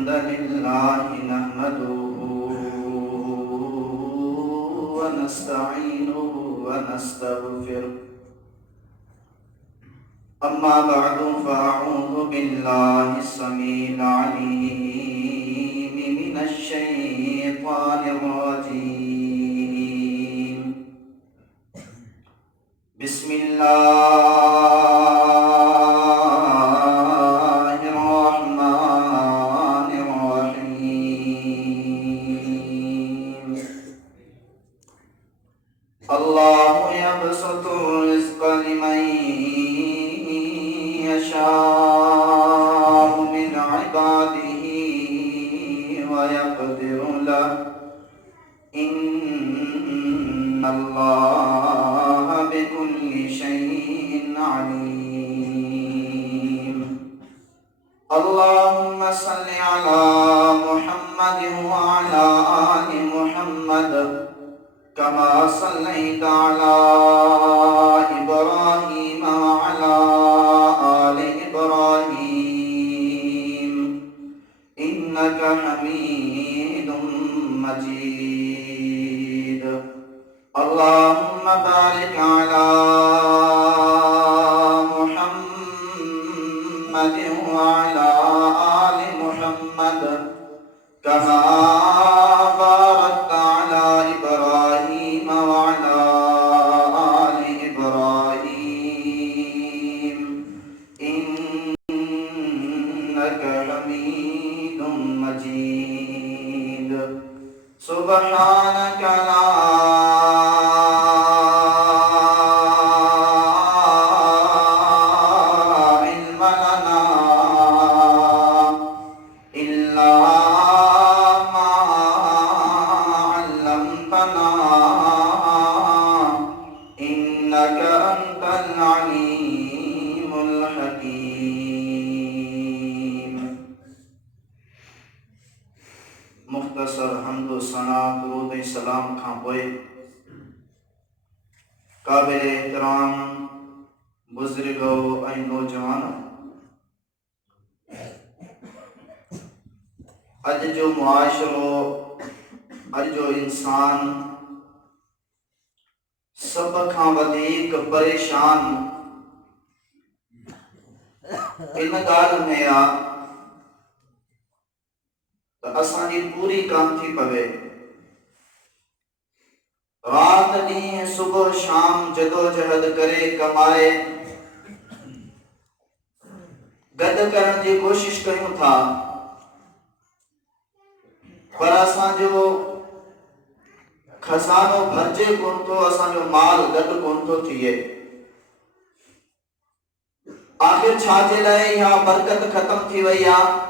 الحمد لله نحمده ونستعينه ونستغفره أما بعد فأعوذ بالله السميع العليم من الشيطان الرجيم بسم الله الرحمن الرحيم الله يبسط الرزق لمن يشاء من عباده ويقدر له إن الله بكل شيء عليم اللهم صل على محمد وعلى آل محمد كما صليت على إبراهيم وعلى آل إبراهيم إنك حميد مجيد اللهم بارك على محمد وعلى آل محمد كما باركت على إبراهيم وعلى آل إبراهيم إنك حميد مجيد سبحانك لا علم لنا إلا ما علمتنا إنك أنت العليم الحكيم मुख्तसर हम्द सना दुरूद सलाम खां पोए काबिल एहतराम बुजुर्गो ऐं नौजवानो अज जो मुआशरो अज जो इंसान सब खां वधीक परेशान इन ॻाल्हि में आ त असांजी पूरी कान थी पवे रात ॾींहुं सुबुह शाम जदोजहद करे कमाए गद करण जी कोशिश कयूं था पर असांजो खजानो भरजे कोन थो असांजो माल गॾु कोन थो थिए आखिर छा जे लाइ इहा बरकत ख़त्म थी वई आहे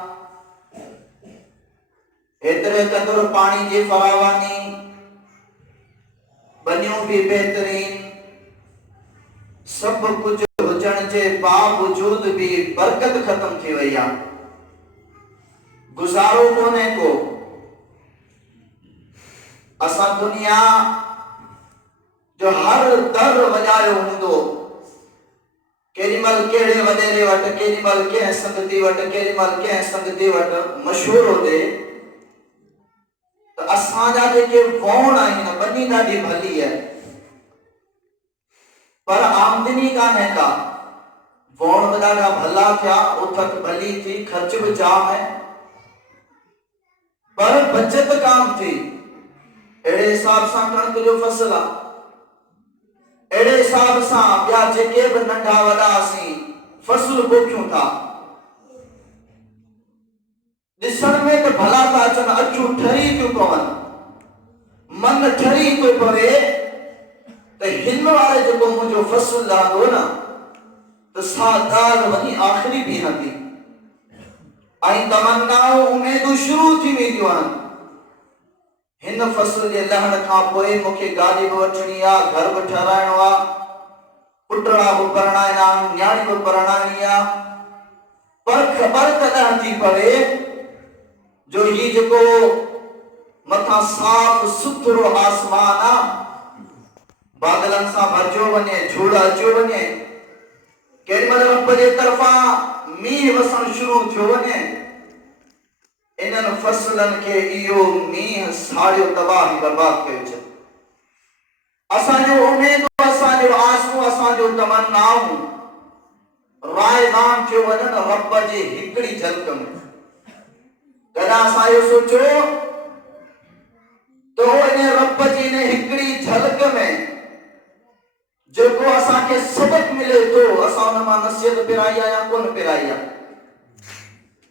एतिरे क़दुरु पाणी जी फरावानी बनियूं भी बेहतरीन सब कुछ हुजण जे बावजूद भी बरकत खत्म थी वई आहे गुजारो कोन्हे को असां दुनिया जो हर दर वॼायो हूंदो केॾीमहिल कहिड़े वॾेरे वटि केॾीमहिल कंहिं संगती वटि केॾीमहिल कंहिं संगती वटि मशहूरु हुजे त असांजा जेके वण आहिनि वॾी ॾाढी भली आहे पर आमदनी कान्हे का वण बि ॾाढा भला थिया उथक भली थी ख़र्च बि जाम है पर बचत कान थी अहिड़े हिसाब सां कणक जो फसल आहे अहिड़े हिसाब सां ॿिया जेके बि नंढा वॾा असीं फसल पोखियूं था ॾिसण में त भला था अचनि अखियूं ठरी थियूं पवनि मन ठरी थो पवे त हिन वारे जेको मुंहिंजो फसल लहंदो न त सा दाल वञी आख़िरी बीहंदी ऐं तमन्नाऊं उमेदूं शुरू थी वेंदियूं आहिनि हिन फसल जे लहण खां पोइ मूंखे गाॾी बि वठणी आहे घर बि ठाराइणो आहे पुटड़ा बि परणाइणा न्याणी बि परणाइणी आहे पर ख़बर कॾहिं थी पवे जो ही जेको मथा साफ सुथरो आसमान आहे बादलन सां भरिजो वञे झूड़ अचियो वञे केॾीमहिल रब जे तरफ़ां मींहुं वसण शुरू थियो वञे इन्हनि फसलनि खे इहो मींहुं साड़ियो तबाही बर्बाद कयो छे। असांजो उमेद, असांजो आसूं, असांजो तमन्नाऊं रायगान थियो वञनि रब जे हिकिड़ी झलक में। कॾहिं असां इहो सोचियो तो इन रब जी इन हिकिड़ी झलक में जेको असांखे सबक मिले थो, असां उन मां नसीहत पिराई आहे या कोन पिराई आहे?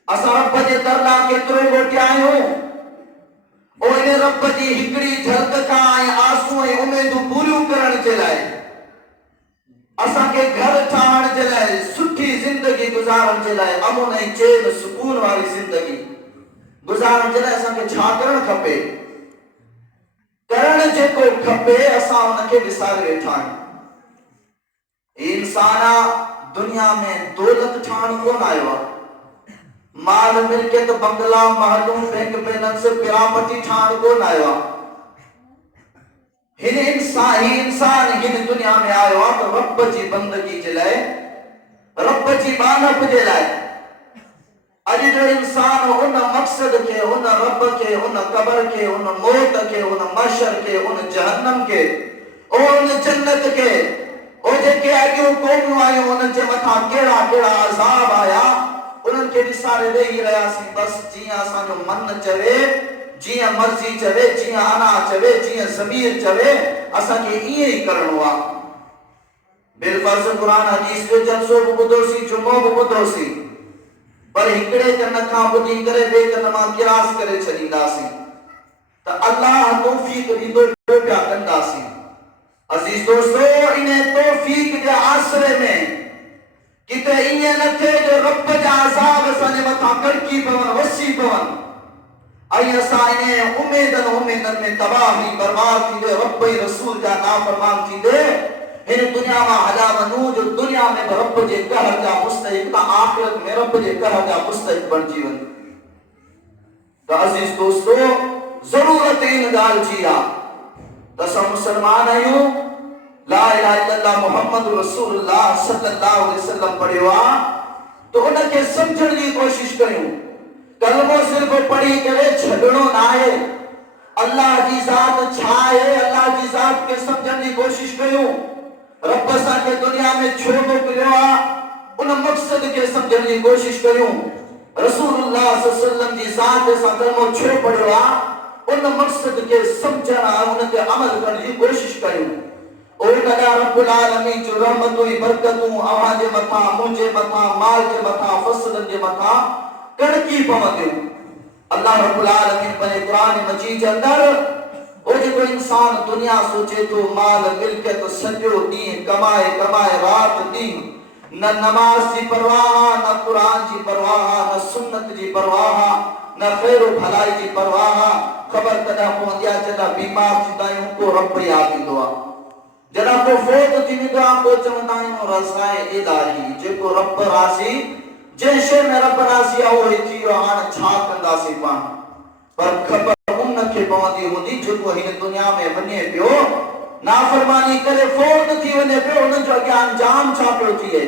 असां रब जे दर ॾांहुं केतिरो मोटिया आहियूं? ओ इन रब जी हिकिड़ी झलक खां ऐं आसूं ऐं उमेदूं पूरियूं करण जे लाइ, असांखे घर ठाहिण जे लाइ, सुठी ज़िंदगी गुज़ारण जे लाइ, अमन ऐं चैन सुकून वारी ज़िंदगी गुज़ारण जे लाइ असांखे छा करणु खपे? करण जेको खपे असां उनखे विसारे वेठा आहियूं। इंसान दुनिया में दौलत ठाहिण कोन आयो आहे, माल मिल्कियत बंगला महलूं बैंक बैलेंस पिरापटी ठाहिण कोन आयो आहे। इंसान हिन दुनिया में आयो आहे त रब जी बंदगी जे लाइ, रब जी बानप जे लाइ। अॼु जो इंसान उन मक़सद खे, उन रब खे, उन क़बर खे, उन मौत खे, उन मशर खे, उन जहन्नम खे, उन जन्नत खे, ओ जेके अॻियूं क़ौमूं आयूं उन्हनि जे मथां कहिड़ा कहिड़ा अज़ाब आया, उन्हनि खे विसारे वेही रहियासीं। बसि जीअं असांजो मन चवे, जीअं मर्ज़ी चवे, जीअं अना चवे, जीअं ज़मीर चवे, असांखे ईअं ई करिणो आहे। बिलफर्ज़ क़ुर हदीस जो जलसो बि ॿुधोसीं, जुमो बि ॿुधोसीं, पर हिकिड़े कन खां ॿुधी करे ॿिए कन मां किरास करे छॾींदासीं त अल्लाह तौफ़ीक़ ॾींदो पिया कंदासीं। अज़ीज़ दोस्तो, इन तौफ़ीक़ जे आसरे में किथे ईअं न थिए जो रब जा अज़ाब असांजे मथां कड़की पवनि, वसी पवनि ऐं असां इन उमेदनि में तबाही बर्बाद थींदे, रब ऐं रसूल जा नाफ़रमान थींदे हिन दुनिया मां हलिया वञूं जो दुनिया में रब जे कहर जा मुस्तहिक, त आख़िरत में रब जे कहर जा मुस्तहिक बणिजी वञे। त अज़ीज़ दोस्तो, ज़रूरत इन ॻाल्हि जी आहे त असां मुसलमान आहियूं, ला इलाहा इल्लल्लाह मुहम्मद रसूलुल्लाह सल्लल्लाहु अलैहि वसल्लम पढ़ियो आहे, तो उनखे सम्झण जी कोशिश कयूं। कलमो सिर्फ़ पढ़ी करे छॾणो न आहे। अल्लाह जी ज़ात छा आहे, अल्लाह जी ज़ात खे सम्झण जी कोशिश कयूं। रब असांखे दुनिया में छो मोकिलियो आहे, उन मक़सद खे सम्झण जी कोशिश कयूं। रसूलुल्लाह सल्लल्लाहु अलैहि वसल्लम जी ज़ात सां कलमो छो पढ़ियो आहे, उन मक़सद के समझना, उन ते अमल करण जी कोशिश कयूं। ओ कदा रब्बुल आलमीन जो रहमतूं ऐं बरकतूं अव्हां जे मथां, मुंहिंजे मथां, माल जे मथां, फसलनि जे मथां कड़की पवंदियूं। अल्लाह रब्बुल आलमीन पंहिंजे क़ुरान मजीद जे अंदरि ओ जेको इंसान दुनिया सोचे थो, माल मिल्कियत सॼो ॾींहुं कमाए कमाए राति ॾींहुं, न नमाज जी परवाह, न क़ुरान जी परवाह, न सुन्नत जी परवाह, न ख़ैर भलाई जी परवाह, ख़बर कॾहिं पवंदी आहे जॾहिं बीमार थींदा आहियूं को रब यादि ईंदो आहे, जॾहिं को फोत थी वेंदो आहे को चवंदा आहियूं रज़ाए इलाही, जेको रब राज़ी, जंहिं शइ में रब राज़ी आहे उहो थी वियो, हाणे छा कंदासीं पाण? पर ख़बर उनखे पवंदी हूंदी जेको हिन दुनिया में वञे पियो, नाफ़रमानी करे फोत थी वञे पियो, हुन जो अॻियां अंजाम छा पियो थिए?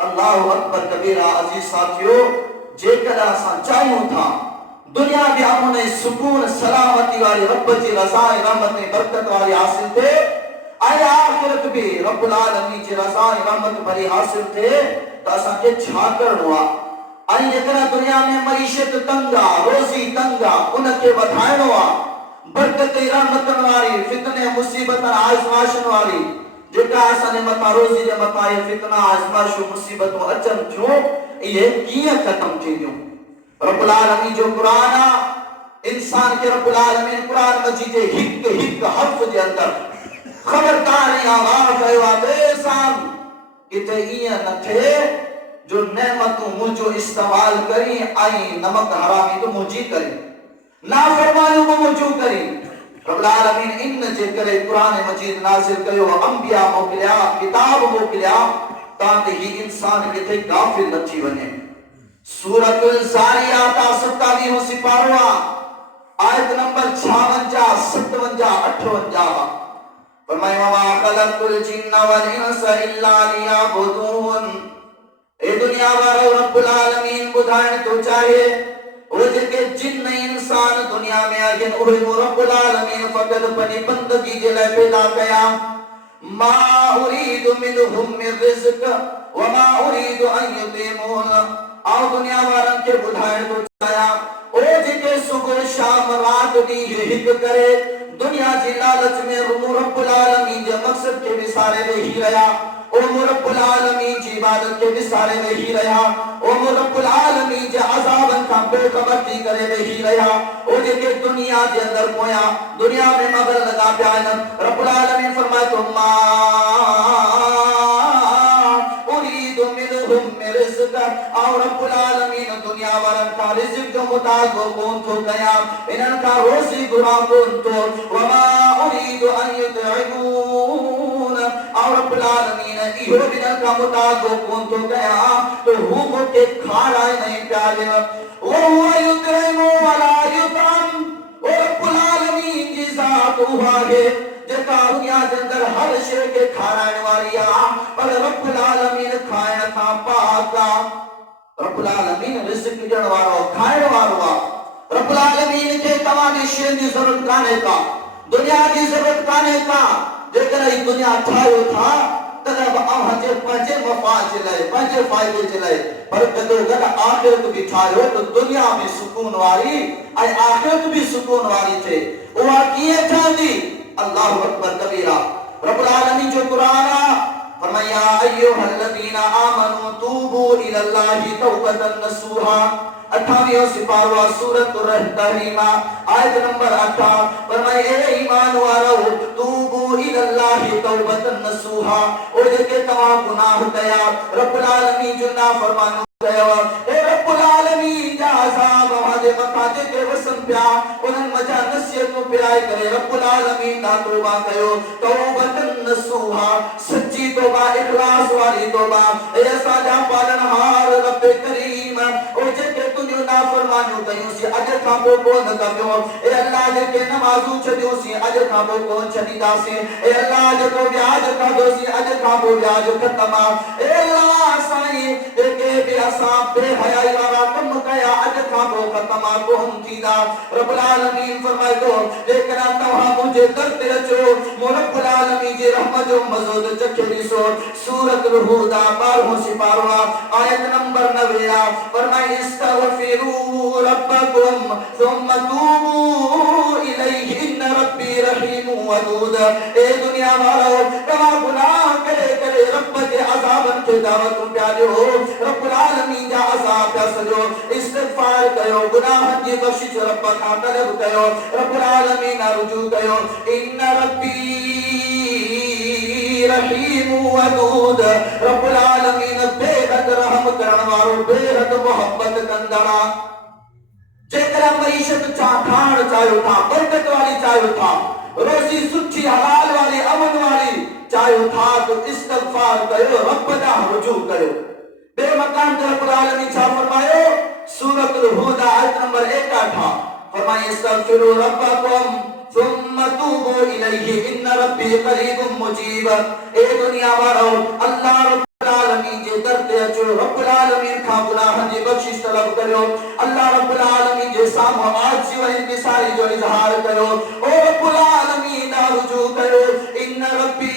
अल्लाहु अकबर कबीरा। अज़ीज़ साथियो, जेकॾहिं असां चाहियूं था दुनिया बि अमन ऐं सुकून सलामती वारी रब जी रज़ा ऐं रहमत ऐं बरकत वारी हासिल थिए, ऐं आख़िरत बि रब्बुल आलमीन जी रज़ा ऐं रहमत भरी हासिल थिए, त असांखे छा करिणो आहे? ऐं जेकॾहिं दुनिया में मईशत तंग आहे, रोज़ी तंग आहे, उनखे वधाइणो आहे, बरकत ऐं रहमतनि वारी, फितने मुसीबतनि आज़माइशनि वारी जेका असांजे मथां रोज़ी जे मथां इहे फितना आज़माइशूं मुसीबतूं अचनि थियूं, इहे कीअं ख़तम थींदियूं? रब्बुल आलमीन जो क़ुरान आहे, इंसान खे रब्बुल आलमीन क़ुरान मजीद जे हिक हिक हर्फ जे अंदरि ख़बरदार आवाज़ कयो आहे, बेसान किथे ईअं न थिए जो नेमतूं मुंहिंजो इस्तेमाल करी ऐं नमक हरामी तो मुंहिंजी करी, नाफ़रमानियूं बि मुंहिंजूं करी। रब्बुल आलमीन इन जे करे क़ुरान मजीद नाज़िल कयो, अंबिया मोकिलिया, किताब मोकिलिया, ताकि ही इंसान किथे गाफ़िल न थी वञे। सूरतुल ज़ारियात 27 सिपारो आयत नंबर 56, 57, 58 फरमाया मा खलक़ुल जिन्ना वल इंसा इल्ला लियअबुदून। ए दुनिया वारो रब्बुल आलमीन बुधाइण तो चाहे ओ जेके दुनिया में आगिन उहे रब्बुल आलमीन फ़क़त पनी बंदगी जे लाइ पैदा कया मा उरीदु मिनहुम मिन रिज़्क़ व मा उरीदु अन युतिमून आओ दुनिया वारन के बुधाइण तो चाया ओ जेके सुबह शाम रात ॾींहुं हिकु करे दुनिया जी लालच में रब्बुल आलमीन जे मक़सद के विसारे वेही रहिया ओ रब्बुल आलमीन जी इबादत के विसारे वेही रहिया ओ रब्बुल आलमीन जे अज़ाबन खां बेखबर थी करे वेही रहिया ओ जेके दुनिया जे अंदर पोया दुनिया में मगल लगा पिया आहिनि रब्बुल आलमीन फरमाए तो मा उरीदु मिनहुम मिन रिज़्क़ और रब्बुल आलमीन दुनिया वारन का रिज़्क़ जो मुतालबो कोन थो कया इन्हनि का रोज़ी घुरा कोन थो वमा उरीदु अन युतइमून और रब्बुल आलमीन इहो बिन का मुतालबो कोन थो कया तो हू मूंखे खाराए नहीं प्यारे वो हुआ युतइमु वला युतअम ओ रब्बुल आलमीन जी ज़ात उहा है जेका दुनिया जे अंदर हर शइ के खाराइण वारी आहे पर रब्बुल आलमीन खाइण खां पाक आहे रब्बुल आलमीन रिज़्क़ ॾियण वारो खाइण वारो आहे रब्बुल आलमीन खे तव्हांजी शयुनि जी ज़रूरत कान्हे का दुनिया जी ज़रूरत कान्हे का जेकर ही दुनिया ठाहियो था तॾहिं बि अव्हांजे पंहिंजे मफ़ाद जे लाइ पंहिंजे फ़ाइदे जे लाइ पर गॾो गॾु आख़िरत बि ठाहियो त दुनिया में सुकून वारी ऐं आख़िरत बि सुकून वारी थिए उहा कीअं ठहंदी अल्लाहु अकबर कबीरा रब्बुल आलमीन जो कुरान फरमाया अय्युहल्लज़ीना आमनू तूबू इलल्लाहि तौबतन नसूहा 28वां सिपारा सूरत तहरीम आयत नंबर 8 फरमाए ए ईमान वारो तूबू इलल्लाहि तौबतन नसूहा ओ जेके तव्हां गुनाह कया रब्बुल आलमीन जो नाफरमानी कयो ए रब्बुल आलमीन जा अज़ाब वादे मथा जेके वसन पिया उन्हनि मजा नसीहतूं पिराए करे रब्बुल आलमीन दा तौबा कयो तौबतन नसूहा सच्ची तौबा इखलास वाली तौबा ए असांजा पालनहार रब करीम ओ जेके तुंहिंजो नाफरमानियूं कयूंसीं अॼु खां पोइ कोन कबियो ए अल्लाह जेके नमाज़ूं छॾियूंसीं अॼु खां पोइ कोन छॾींदासीं ए अल्लाह जेको व्याज खाधोसीं अॼु खां पोइ व्याज ख़तम आहे ए अल्लाह साईं जेके बि असां बेहयाई वारा कम कया अॼु खां पोइ ख़तम कोन थींदा रब्बुल आलमीन फरमाए थो जेकर तव्हां मुंहिंजे दर ते अचो मूं रब्बुल आलमीन जी रहमत जो मज़ो चखे ॾिसो सूरत हूद 12वां सिपारो आयत नंबर 90 फरमाए इस्तगफिरू रब्बकुम सुम्मा तूबू इलैहि इन्न रब्बी रहीमुन वदूद ए दुनिया वारो तव्हां गुनाह करे करे रब जे अज़ाबन खे दावतूं पिया ॾियो रब्बुल आलमीन जा अज़ाब पिया सॼो इस्तिग़फार कयो गुनाहनि जी बख़्शिश रब खां तलब कयो रब्बुल आलमीन रुजू कयो इन्न रब्बी रहीमुन वदूद रब्बुल आलमीन बेहद रहम करण वारो बेहद मोहब्बत कंदड़ जेकर मईशत ठाहिण चाहियो था बरकत वाली चाहियो था रोज़ी सुठी हलाल वाली अमन वाली चाहियो था तो इस्तिग़फार कयो रब ॾांहुं रुजू कयो बे मकान ते रब्बुल आलमीन छा फरमायो सूरत हूद आयत नंबर 61 फरमाए इस्तगफिरू रब्बकुम सुम्मा तूबू इलैहि इन्न रब्बी करीबुम मुजीब ए दुनिया वारो अल्लाह रब्बुल आलमीन जे दर ते अचो रब्बुल आलमीन खां गुनाहनि जी बख़्शिश तलब करियो अल्लाह रब्बुल आलमीन जे साम्हूं आजिज़ी व इंकिसारी जो इज़हार कयो ओ रब्बुल आलमीन ॾांहुं रुजू कयो इन्न रब्बी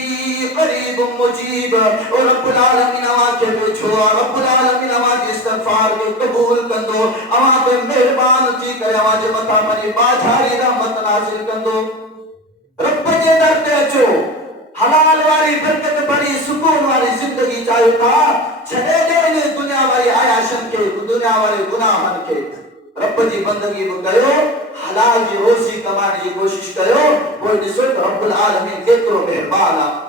करीबुम मुजीब ओ रब्बुल आलमीन अवां खे वेझो आहे रब्बुल आलमीन अवां जे इस्तिग़फार खे क़बूल कंदो अवां ते महिरबान थी करे अवां जे मथां पंहिंजी बाझारी रहमत नाज़िल कंदो रब जे दर ते अचो हलाल वाली बरकत भरी सुकून वाली जिंदगी चाहियो था छॾे ॾे दुनिया वाली आयाशन के दुनिया वाले गुनाहनि के रब जी बंदगी भी कयो हलाल जी रोज़ी कमाइण जी कोशिश कयो पोइ ॾिसो त रब्बुल आलमीन केतिरो मेहरबान आहे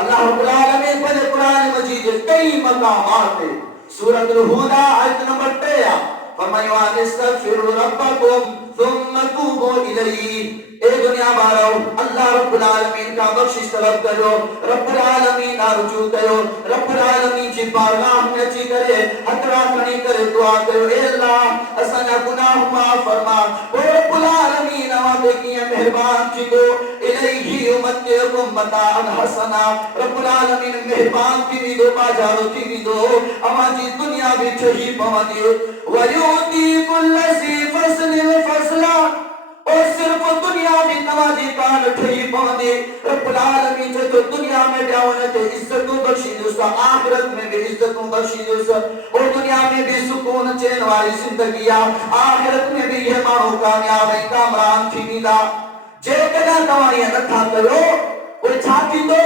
अल्लाह रब्बुल आलमीन पंहिंजे क़ुरान मजीद जे कई मक़ामात ते सूरत हूद आयत नंबर 3 फरमायो इस्तगफिरू रब्बकुम सुम्मा तूबू इलैहि ए दुनिया वारो अल्लाह रब्बुल आलमीन का बख़्शिश तलब कयो रब्बुल आलमीन ना रुजू कयो रब्बुल आलमीन जी बारगाह में अची करे हथड़ा खणी करे दुआ कयो ए अल्लाह असांजा गुनाह माफ़ फरमा ओ रब्बुल आलमीन अवां ते कीअं मेहरबान थींदो इलैहि उम्मतकुम मताअन हसना रब्बुल आलमीन मेहरबान थी वेंदो बाज़ारो थी वेंदो अवां जी दुनिया भी ठही पवंदी वयुती कुल ज़ी फज़लिन फज़ला ओ में भी उनके इज्जतों बख्शी दोस्त, आखिरत में भी इज्जतों बख्शी दोस्त, और दुनिया में भी सुकून चैन वाली जिंदगी, आखिरत में भी ये मानो कामयाब है, कामरान थी नीला। जे कदा तवाई नथा करो कोई छाती दो,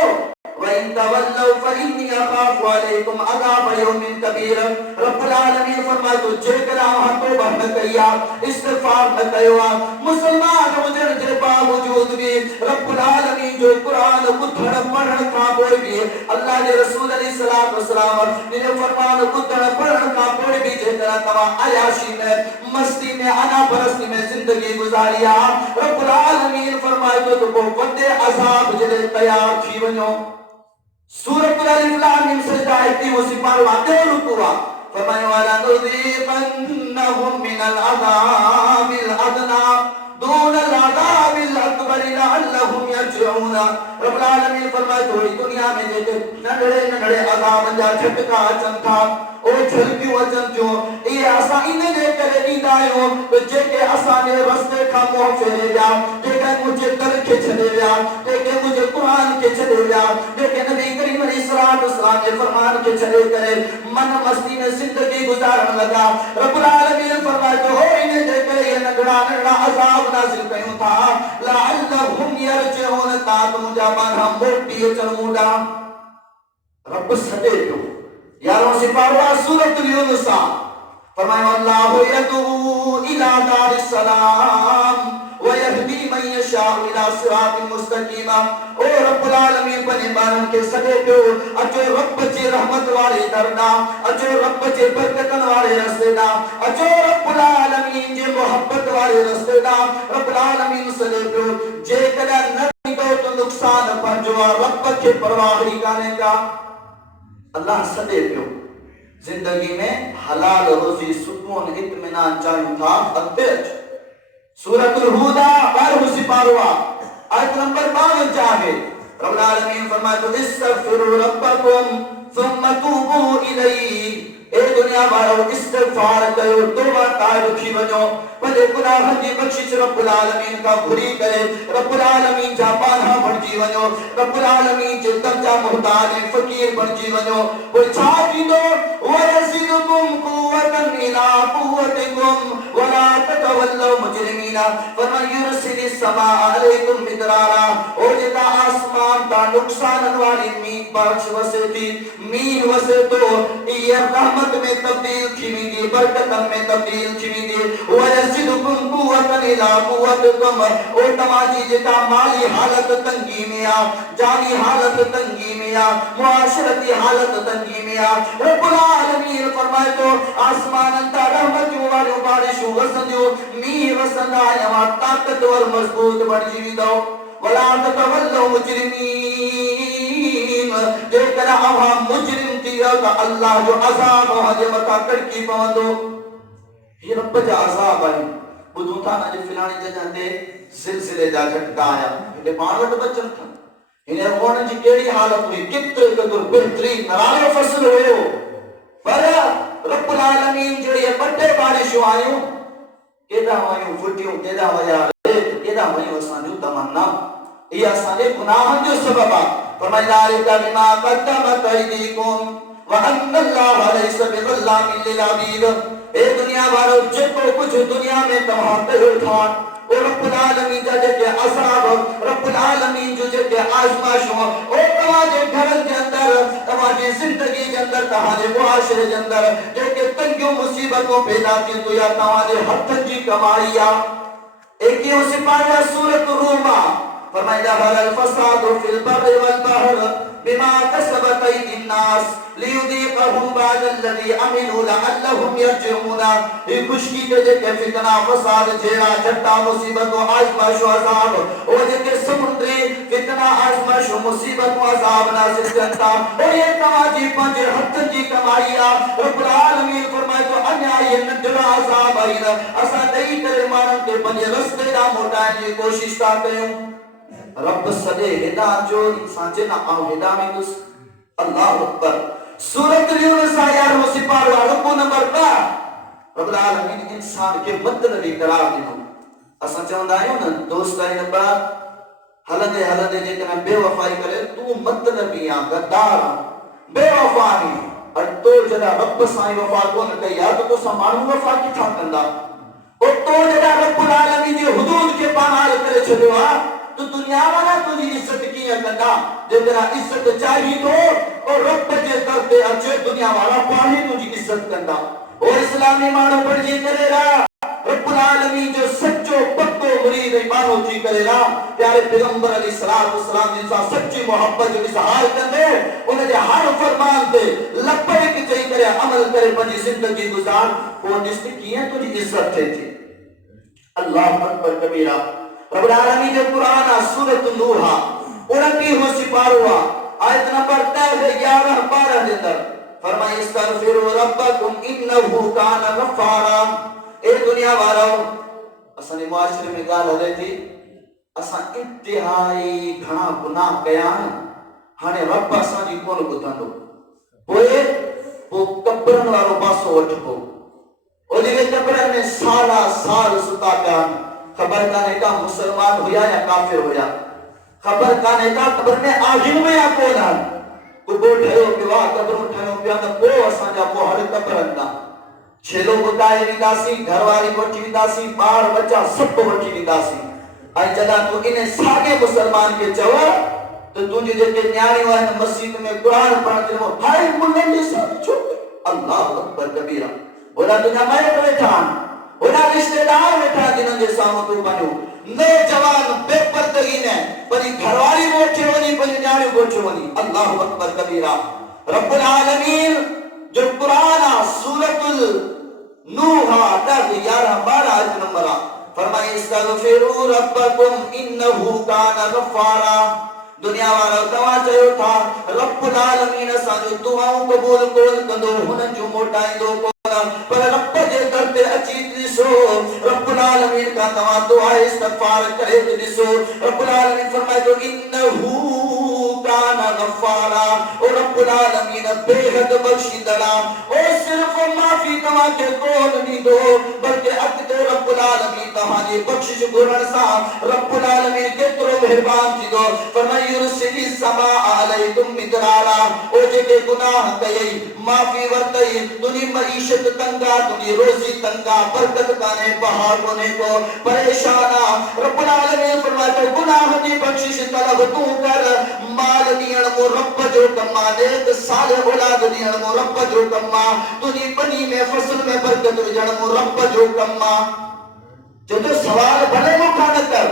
वइन तवल्लौ फइन्नी अखाफु अलैकुम अज़ाब यौमिन कबीर। रब्बुल आलमीन फरमाए तो जे कदा तौबा न कया, इस्तिगफार न कयो, मुसलमान हुजण जे बावजूद भी रब्बुल आलमीन जो कुरान ॿुधण पढ़ण खां पोइ भी अल्लाह जे रसूल अलैहिस्सलातु वस्सलाम ने फरमान ॿुधण पढ़ण खां पोइ भी जेकर तव्हां अयाशी में, मस्ती में, अना परस्ती में जिंदगी गुजारिया, रब्बुल आलमीन फरमाए तो को वॾे अज़ाब जे लाइ तयार थी वञो। सूरत अलिफ लाम मीम सजदा 31 पारो आते रुकुआ फरमाया वाला नुज़ीक़न्नहुम मिनल अज़ाबिल अदना दूनल अज़ाबिल अकबर लअल्लहुम यरजिऊन। रब्बुल आलमीन फरमाए थोड़ी दुनिया में जेके नंढड़े नंढड़े अज़ाब जा झटका अचन था, ओ झलकियूं अचन थियूं, ये असां इन जे करे ॾींदा आहियूं त जेके असांजे रस्ते खां मुंहुं फेरे विया, जेके मुंहिंजे दर खे छॾे विया, जेके मुंहिंजे क़ुरान खे छॾे विया, जेके नबी करीम अलैहिस्सलातु वस्सलाम जे फरमान खे छॾे करे मन मस्ती में जिंदगी गुजारण लगा, रब्बुल आलमीन फरमाए थो इन जे करे ये नंढड़ा नंढड़ा अज़ाब नाज़िल कयूं था, लअल्लहुम यरजिऊन, ताकि मुंहिंजा बांधा मोटी अचनि मूंॾा। रब सॾे पियो यारों सिपारा सूरत यूनुस फरमाया अल्लाहु यदू इला दारिस सलाम व यहदी मन यशाउ इला सिरातिन मुस्तकीम। ओ रब्बुल आलमीन बने बारन के सॾे पियो अचो रब जे रहमत वाले दर ॾांहुं, अचो रब जे बरकतन वाले रस्ते ॾांहुं, अचो रब्बुल आलमीन जे मोहब्बत वाले रस्ते ॾांहुं। रब्बुल आलमीन सॾे पियो जेकॾहिं न ईंदो तो नुक़सान पंहिंजो आहे, रब खे परवाह ई कान्हे का। अल्लाह सॾे पियो जिंदगी में हलाल रोज़ी सुकून इत्मीनान चाहियूं था, अॻिते अच। सूरतुल हूद 12 सिपारो आयत नंबर 52 आहे। रब्बुल आलमीन फरमाए तो इस्तगफिरु रब्बकुम सुम्मा तूबू इलैहि। ए दुनिया वारो इस्तिगफार कयो, तौबा ताइब थी वञो, भले गुनाहनि जी बख़्शिश रब्बुल आलमीन खां घुरी करे रब्बुल आलमीन जा पाना बणिजी वञो, रब्बुल आलमीन जे दर जा मुहताज ऐं फ़क़ीर बणिजी वञो। पोइ छा थींदो? वयज़िदकुम कुव्वतन इला कुव्वतिकुम वला ततवल्लौ मुजरिमीन। फमन युरसिलिस समाअ अलैकुम मिदरारा। ओ जेका आसमान ता नुक़साननि वारी मींहुं बारिश वसे थी, मींहुं वसे तो इहा रहमत में तब्दील थी वेंदी, बरकतन में तब्दील थी वेंदी। वयज़िदकुम कुव्वतन इला कुव्वतिकुम। ओ तव्हांजी जेका माली हालत तंगी में आ, जानी हालत तंगी में आ, मुआशरती हालत तंगी में आ, रब्बुल आलमीन फरमाए तो आसमानन ता रहमतूं वारियूं बारिशूं वसंदियूं, मींहुं वसंदा, तव्हां ताक़तवर मज़बूत बणिजी वेंदो। वला ततवल्लौ मुजरिमीन। जेकर अव्हां मुजरिम थी वियो त अल्लाह जो अज़ाब अव्हांजे मथां कड़की पवंदो। ये रब जा अज़ाब आहिनि। ॿुधूं था अॼु फिलाणी जॻह ते ज़िलज़िले जा झटका आया, हेॾे पाण वटि बचनि था। हिन हुअण जी कहिड़ी हालत हुई, केतिरो क़दुरु बहितरीन नालो फ़सुलु हुयो, पर रब्बुल आलमीन जहिड़ी ॿ टे बारिशूं आयूं, केॾा वयूं फुटियूं, केॾा वया रेत, केॾा वयूं असांजूं तमन्ना। इहा असांजे गुनाहनि जो सबबु आहे। फरमाया ज़ालिका बिमा क़द्दमत अयदीकुम व अन्नल्लाह लैसा बिज़ल्लामिन लिल अबीद। ए दुनिया वारो जेको कुझु दुनिया में तव्हां कयो था, ओ रब्बुल आलमीन जा जेके अज़ाब, रब्बुल आलमीन जो जेके आज़माइशूं, ओ तव्हांजे घरनि जे अंदरि, तव्हांजी ज़िंदगी जे अंदरि, तव्हांजे मुआशरे जे अंदरि जेके तंगियूं मुसीबतूं पैदा थियूं थियूं, या तव्हांजे हथनि जी कमाई आहे। 21 सिपाही सूरत रूम फरमाया ज़हरल फ़सादु फिल बर्रि वल बहर बिमा कसबत अयदीन नास लियुज़ीक़हुम बअदल्लज़ी अमिलू लअल्लहुम यरजिऊन। ये खुशकी के जेके फितना फसाद जेड़ा झट्टा मुसीबतों आज़माइशों अज़ाब, ओ जेके समुद्री फितना आज़माइशों मुसीबतों अज़ाब नाज़िल करता, ओ ये तव्हांजी पंहिंजे हथ जी कमाई आहे। रब्बुल आलमीन फरमाए तो अञा ये नंढड़ा अज़ाब आहिनि, असां ॾेई करे माण्हुनि खे पंहिंजे रस्ते ॾांहुं मोटाइण जी कोशिश था कयूं। रब सॼे हेॾां जो इंसान जे ना आऊं हेॾां वेंदुसि। अल्लाहु अकबर। सूरत यूनुस 11 सिपारो रुकू नंबर 2। रब्बुल आलमीन इंसान खे मतलबी करार ॾिनो। असां चवंदा आहियूं न दोस्त आहिनि ॿ, हलंदे हलंदे जेकॾहिं बेवफ़ाई करे तूं मतलबी आ गद्दार आ बेवफ़ा आहीं और तो जॾहिं रब सां ई वफ़ा कोन कई आहे त तोसां माण्हू वफ़ा किथां कंदा और तो जॾहिं रब्बुल आलमीन जे हुदूद खे पामाल करे छॾियो आहे तो दुनिया वारा तुंहिंजी इज़त कीअं कंदा जेकॾहिं इज़त चाही थो और रब जे दर ते अचे दुनिया वारा पाण ई तुंहिंजी इज़त कंदा और इस्लामी माण्हू बणिजी करे रहा रब्बुल आलमीन जो सच्चो पक्को मुरीद मानो थी करे ना प्यारे पैगंबर अलैहिस्सलाम जिनसां सच्ची मोहब्बत जो इज़हार कंदे उन जे हर फरमान ते लबैक चई करे अमल करे पंहिंजी ज़िंदगी गुज़ार पोइ ॾिस कीअं तुंहिंजी इज़त थिए थी अल्लाह अकबर कबीरा रब्बुल आलमीन जो कुरान आहे सूरत नूह 29 सिपारो आहे आयत नंबर 11 12 जे अंदर फरमाए इस्तगफिरु रब्बकुम इन्नहु कान गफ़ारा ए दुनिया वारो असांजे मुआशरे में ॻाल्हि हले थी असां इंतिहाई घणा गुनाह कया आहिनि हाणे रब असांजी कोन ॿुधंदो पोइ कब्रनि वारो पासो वठिबो ओॾे कब्रनि में साला साल सुता पिया आहिनि ख़बर कान्हे का मुसलमान हुया या काफ़िर हुया ख़बर कान्हे का कब्र में आहिनि में या कोन आहिनि कुबो ठहियो पियो आहे कब्रूं ठहियूं पिया त पोइ असांजा मोहर कब्रनि तां छेलो बुधाए विदासी घर वारी वठी विदासी बार बच्चा सब वठी विदासी ऐं जॾहिं तूं इन साॻे मुसलमान खे चव त तुंहिंजी जेके न्याणियूं आहिनि मस्जिद में क़ुरान पढ़ण चइबो हाय मुल्हनि जे साम्हूं छो अल्लाहु अकबर कबीरा होॾा तुंहिंजा माइट वेठा आहिनि होॾा रिश्तेदार वेठा आहिनि जिन्हनि जे साम्हूं तूं पंहिंजो नौजवान बेपर्दगी न पंहिंजी घरवारी ॻोठे वञी पंहिंजी न्याणियूं ॻोठे वञी अल्लाहु अकबर कबीरा रब्बुल आलमीन जो कुरान आहे सूरतुल नूह 11-12 आयत नंबर फरमाए इस्तगफिरु रब्बकुम इन्नहु कान गफ़ारा दुनिया वारा तव्हां चयो था रब्बुल आलमीन असांजो दुआऊं क़बूल कोन कंदो हुननि जो मोटाईंदो कोन पर रब जे दर ते अची ॾिसो रब्बुल आलमीन का तव्हां दुआ इस्तगफार करे ॾिसो रब्बुल आलमीन फरमाए थो इन्नहु कान गफ़ारा ओ रब्बुल आलमीन बेहद बख्शींदड़ा ओ सिर्फ माफ़ी तव्हां खे कोन ॾींदो बल्कि अॻिते रब्बुल आलमीन तव्हांजी बख़्शिश घुरण सां रब्बुल आलमीन केतिरो मेहरबान थींदो फरमाए युरसिली समा अलैकुम मिदरारा ओ जेके गुनाह कयई माफ़ी वरतई तुंहिंजी मईशत तंगा तुंहिंजी रोज़ी तंगा बरकत कान्हे बहार कोन्हे को परेशान आहे रब्बुल आलमीन फरमाए थो गुनाह जी बख़्शिश तलब तूं कर माल ॾियण मो रब जो कम आहे नेक सालिह औलाद ॾियण मो रब जो कम आहे तुंहिंजी ॿनी में फसल में बरकत विझण मो रब जो कम आहे जो तो सवाल भले मूंखां न कर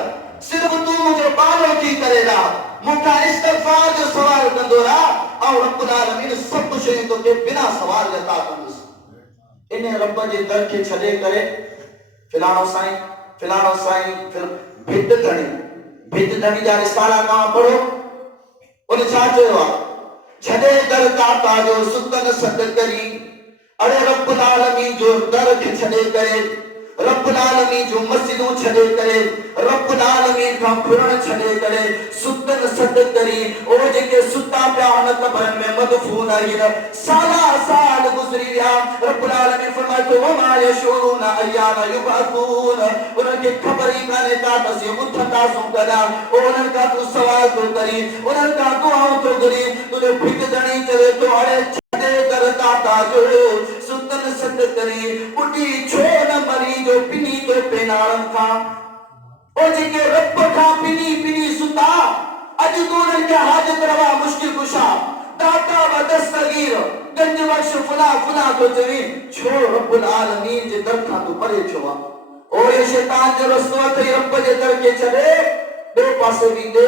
सिर्फ तूं मुंहिंजो बालो थी करे रह मूंखां इस्तग़फ़ार जो सवाल कंदो रह ऐं रब्बुल आलमीन सभु शयूं तोखे बिना सवाल जे अता कंदुसि इन रब जे दर खे छॾे करे फिलाणो साईं फिर भित धणी जा रिसाला तव्हां पढ़ो उन छा चयो आहे छॾे दर दाता जो सुतन सॾ करी अड़े रब्बुल आलमीन जो दर खे छॾे करे रब्बुल आलमीन जो मस्जिदूं छॾे करे रब्बुल आलमीन खां घुरण छॾे करे सुतन सॾ करी ओ जेके सुता पिया हुन कब्रनि में मदफून आहिनि साला साल गुज़री विया रब्बुल आलमीन फरमाए थो वमा यशूरुन अय्याना युबअसून उनखे ख़बर ई कान्हे का असीं उथंदासूं कॾहिं ओ उन्हनि खां तूं सवाल थो करी उन्हनि खां दुआऊं थो करी तुंहिंजो भिक धणी चवे थो अड़े छॾे कर दाता जो सुतन सॾ करी ॿुढी छो न मरी जो पिनी तो पेनाड़नि खां ओ जेके रब खां पिनी सुता अॼु तूं उन्हनि खे हाजत रवा मुश्किल कुशा दाता व दस्तगीर गंज बख्श फुला तो चवी छो रब्बुल आलमीन जे दर खां तूं परे छो आहे ओ ये शैतान जो रस्तो अथई रब जे दर खे छॾे ॿिए पासे वेंदे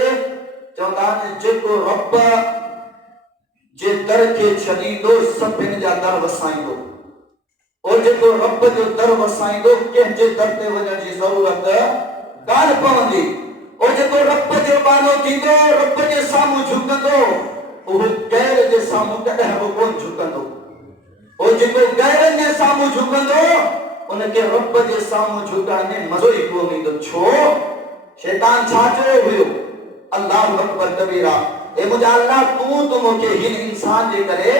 चवंदा आहिनि जेको रब जे दर खे छॾींदो सभिनि जा दर वसाईंदो और जेको रब जो दर वसाईंदो कंहिंजे दर ते वञण जी ज़रूरत कान पवंदी और जेको रब जो बानो थींदो रब जे साम्हूं झुकंदो उहो गैर जे साम्हूं कॾहिं बि कोन झुकंदो और जेको गैरनि जे साम्हूं झुकंदो उनखे रब जे साम्हूं झुकण में मज़ो ई कोन ईंदो छो शैतान छा चयो हुयो अल्लाहु अकबर कबीरा ए मुंहिंजा अल्लाह तूं त मूंखे हिन इंसान जे करे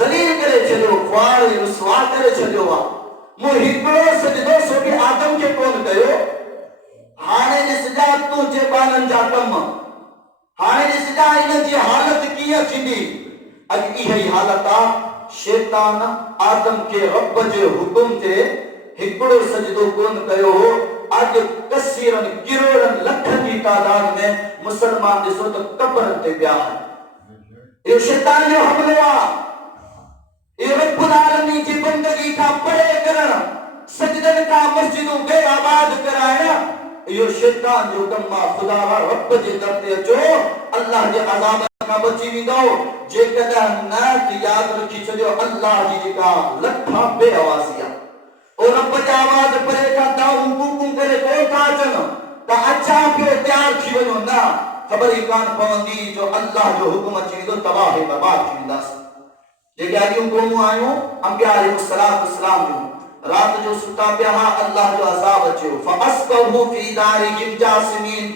ज़लील करे छॾियो ख्वार रुसवा करे छॾियो आहे मूं हिकिड़ो सजदो सो बि आदम खे कोन कयो हाणे ॾिसजां तुंहिंजे शैताननि जा कम। हाणे ॾिसजा इन जी हालत कीअं थींदी। अॼु इहा ई हालत आहे। शैतान आदम के रब जे हुकुम ते हिकिड़ो सजदो कोन कयो हो। अॼु कसीरनि किरोड़नि लखनि जी तादाद में मुसलमान ॾिसो त कब्रनि ते पिया आहिनि। इहो शैतान जो हमलो आहे। इहो रब्बुल आलमीन जी बंदगी खां परे करणु, सजदनि खां मस्जिदूं बेआबाद कराइण, इहो शैतान जो कमु आहे। ख़ुदा रब जे दर ते अचो, अल्लाह जे अज़ाब खां बची वेंदो। जेकॾहिं न त यादि रखी छॾियो, अल्लाह जी जेका लठा बेआवाज़ी आहे, ओ रब जी आवाज़ परे खां दाऊं कूकूं करे कोन था अचनि त अचा पियो तयारु थी वञो। न, ख़बर ई कान पवंदी जो अल्लाह जो हुकुम अची वेंदो, तबाह बर्बाद थी वेंदासीं। जेके अॼु क़ौमूं आहियूं अंबिया अलैहिस्सलाम जूं, रात जो सुता पिया, अल्लाह जो अज़ाब अचियो। फअस्बहू फी दारिहिम जासिमीन।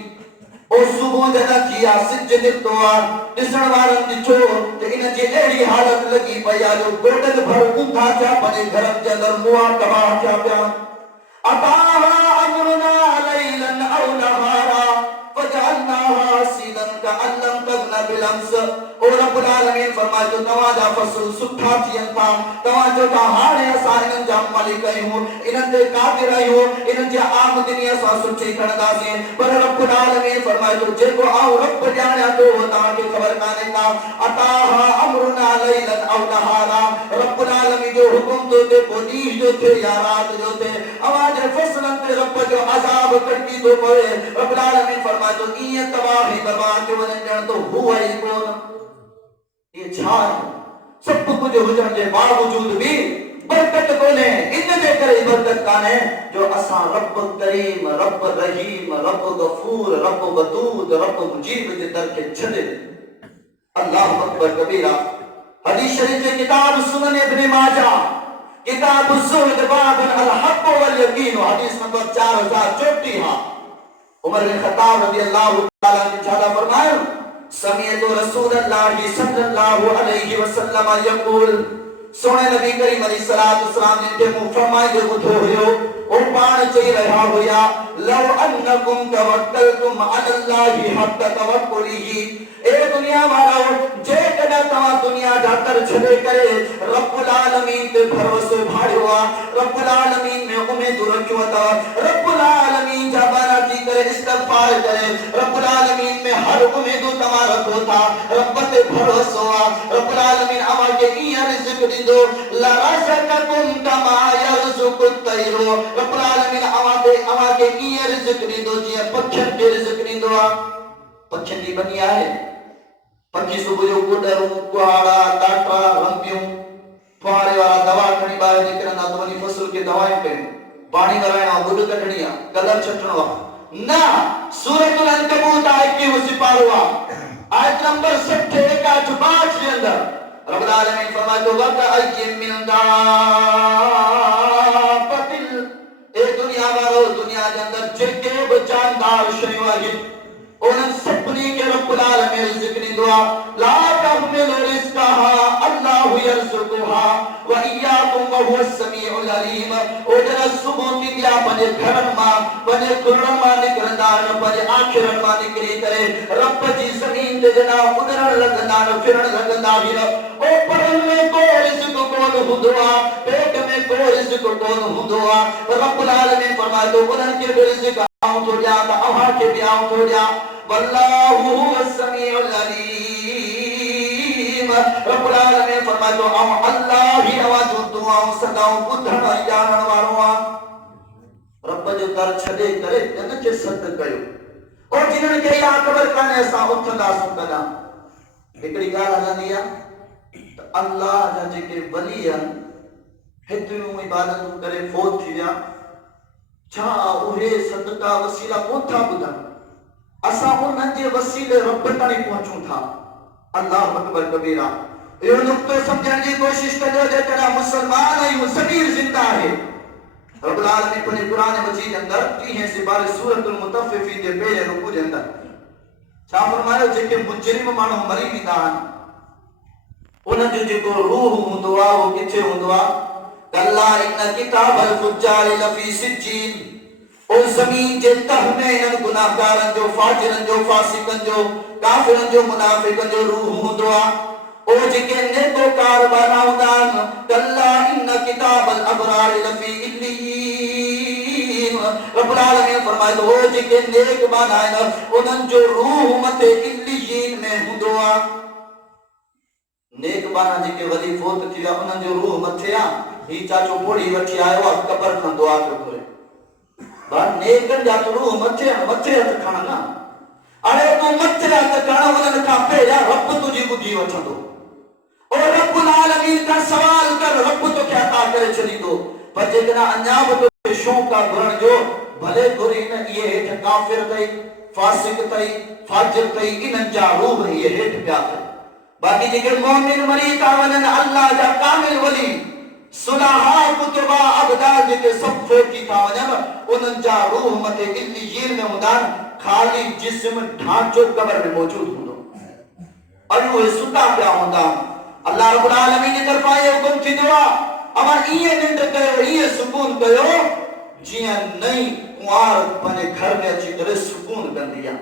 ओ सुबुह जॾहिं थी आहे, सिज निकितो आहे, ॾिसण वारनि ॾिठो त इन जी अहिड़ी हालत लॻी पई आहे जो गोॾनि भर ऊंधा थिया, पंहिंजे घरनि जे अंदरि मुआ तबाह थिया पिया। अताहा अमरुना लैलन औ नहारा फजअलनाहा हसीदन कअन लम तग़न बिलम्स। ओ रब्बुल आलमीन फरमाए थो, तव्हांजा फसल सुठा थियनि था, तव्हां चओ था हाणे असां इन्हनि जा मालिक आहियूं, इन्हनि ते क़ादिर आहियूं, इन्हनि जी आमदनी असां सुठी खणंदासीं। पर रब्बुल आलमीन फरमाए थो, जेको आऊं रब ॼाणियां थो तव्हांखे ख़बर कान्हे का। अताहा अमरुना लैलन औ नहारा। रब्बुल आलमीन जो हुकुम थो थिए, पोइ ॾींहं जो थिए या राति जो थिए, अवांजे फसलनि ते रब जो अज़ाब कटकी थो पवे। रब्बुल आलमीन फरमाए थो, ईअं तबाही बर्बाद थी वञे ॼण तो हुआ ई कोन। ये छा आहे? सभु कुझु हुजण जे बावजूद बि बरकत कोन्हे। इन जे करे बरकत कान्हे जो असां रब करीम, रब रहीम, रब गफूर, रब वदूद, रब मुजीब जे दर खे छॾे। अल्लाहु अकबर कबीरा। हदीस शरीफ जे किताब सुनन इब्न माजा, किताब ज़ुहद बाब अल हक़ वल यकीन, हदीस नंबर 4034 हा। उमर बिन खत्ताब रज़ी अल्लाहु तआला ने छा फरमाया, समिअतु रसूलल्लाहि सल्लल्लाहु अलैहि वसल्लम यक़ूल। सोने नबी करीम अलैहिस्सलातु वस्सलाम ने मुंह फरमाए ॿुधो हुयो, ओ पाण चई रहा हुया, लव अन्नकुम तवक्कलतुम अलल्लाहि हक़ तवक्कुलिही। ए दुनिया वारो, जेकॾहिं तव्हां दुनिया जा कर छॾे करे रब्बुल आलमीन ते भरोसो भाड़ियो आहे, रब्बुल आलमीन में उमेद रखियो अथव, रब्बुल आलमीन जा बारा थी करे इस्तग़फार करे, रब्बुल आलमीन में हर उमेद तव्हां रखो था, रब ते भरोसो आहे, रब्बुल आलमीन अवां खे ईअं रिज़्क़ ॾींदो, लरज़क़कुम कमा यरज़ुक़ु तैरो। रब्बुल आलमीन अवां खे ईअं रिज़्क़ ॾींदो जीअं पखियुनि खे रिज़्क़ ॾींदो आहे। पखियुनि जी बनी आहे, पखी सुबुह जो कुॾरूं, कुहाड़ा, टाटा, रंबियूं, फुहारे वारा दवा खणी ॿाहिरि निकिरंदा त वञी फसल खे दवायूं कयूं, पाणी भराइणो आहे, गुॾ कढणी आहे, कलर छटणो आहे। न, सूरतुल अनकबूत 21 सिपारो आहे, आयत नंबर 60 61 जे अंदर रब्बुल आलमीन फरमाए थो, वकअय्यिम मिन दाब्बतिल। ए दुनिया वारो, दुनिया जे अंदर जेके बि जानदार शयूं आहिनि, उन्हनि सभिनी खे रब्बुल आलमीन रिज़्क़ ॾींदो आहे। ला तहमिलु रिज़्क़हा अल्लाहु यर्ज़ुक़ुहा व इय्याकुम व हुव समीउल अलीम। ओ जरा सुबुह थींदी आहे, पंहिंजे घरनि मां, पंहिंजे खुरड़नि मां निकिरंदा आहिनि, पंहिंजे आखिरनि मां निकिरी करे रब जी ज़मीन ते जना उॾण लॻंदा आहिनि, फिरण लॻंदा आहिनि। ओ परनि में को रिज़्क़ कोन हूंदो आहे, पेट में को रिज़्क़ कोन हूंदो आहे। रब्बुल आलमीन फरमाए थो, उन्हनि खे बि रिज़्क़ आऊं थो ॾियां त अव्हां खे बि आऊं थो ॾियां। वल्लाहु हुवस समीउल अलीम। रब्बुल आलमीन फरमाए थो, ऐं अल्लाह ही अवां जूं दुआऊं सदाऊं ॿुधण ऐं ॼाणण वारो आहे। रब जो दर छॾे करे इन खे सद कयो। और जिन्हनि खे इहा ख़बर कान्हे असां उथंदासूं कॾहिं। हिकिड़ी ॻाल्हि हलंदी आहे त अल्लाह जा जेके वली आहिनि, हेतिरियूं इबादतूं करे फोत थी विया, छा उहे सदका वसीला कोन था ॿुधनि? असां उन्हनि जे वसीले रब ताईं पहुचूं था। अल्लाह अकबर कबीरा। इहो नुक़्तो सम्झण जी कोशिश कजो, जेकॾहिं मुसलमान आहियूं, ज़मीर ज़िंदा आहे। रब्बुल आलमीन पंहिंजे क़ुरान मजीद जे अंदर 30 सिपारे सूरतुल मुतफ़िफ़ीन जे पहिरें रुकू जे अंदर छा फरमायो, जेके मुजरिम माण्हू मरी वेंदा आहिनि, उन्हनि जो जेको रूह हूंदो आहे उहो किथे हूंदो आहे? कल्ला इन किताबल फुज्जार लफ़ी सिज्जीन। उस जमीन जे तह में इन गुनाहगारन जो, फाजिरन जो, फासिकन जो, काफिरन जो, मुनाफिकन जो रूह हुंदो आ। ओ जेके नेकोकार वारा हूंदा आहिनि, कल्ला इन किताबल अबरार लफी इल्लीन। रब्बुल आलमीन फरमाए थो, ओ जेके नेक माना आहिनि उन्हनि जो रूह मथे इल्लीन में हूंदो आ। नेक माना जेके वॾी फोत थी विया उन्हनि जो रूह मथे आ। ही चाचो पोड़ी वठी आयो आहे, क़बर खां दुआ पियो करे। नेकन जा तो रूह मथे हथ खण न। अरे तू मथे हथ खण, उन्हनि खां पहिरियां रब तुंहिंजी ॿुधी वठंदो। और रब्बुल आलमीन खां सवाल कर, रब तोखे अता करे छॾींदो। पर जेकॾहिं अञा बि तोखे शौक़ु आहे घुरण जो, भले घुरी न। इहे हेठि काफ़िर अथई, फासिक अथई, फाजिर अथई, इन्हनि जा रूह इहे हेठि पिया अथई। बाक़ी जेके मोमिन मरी था वञनि, अल्लाह जा कामिल वली, सुलाहा कुतबा अबदार जेके सब फोकी था वञनि, उन्हनि जा रूह मथे इल्लीन में हूंदा आहिनि। खाली जिस्म ढांचो क़बर में मौजूद हूंदो, और उहे सुता पिया हूंदा। अल्लाह रब्बुल आलमीन जी तरफ़ां इहो हुकुम थींदो आहे, अवर ईअं निंड कयो, ईअं सुकून कयो जीअं नई कुंवार पंहिंजे घर में अची करे सुकून कंदी आहे,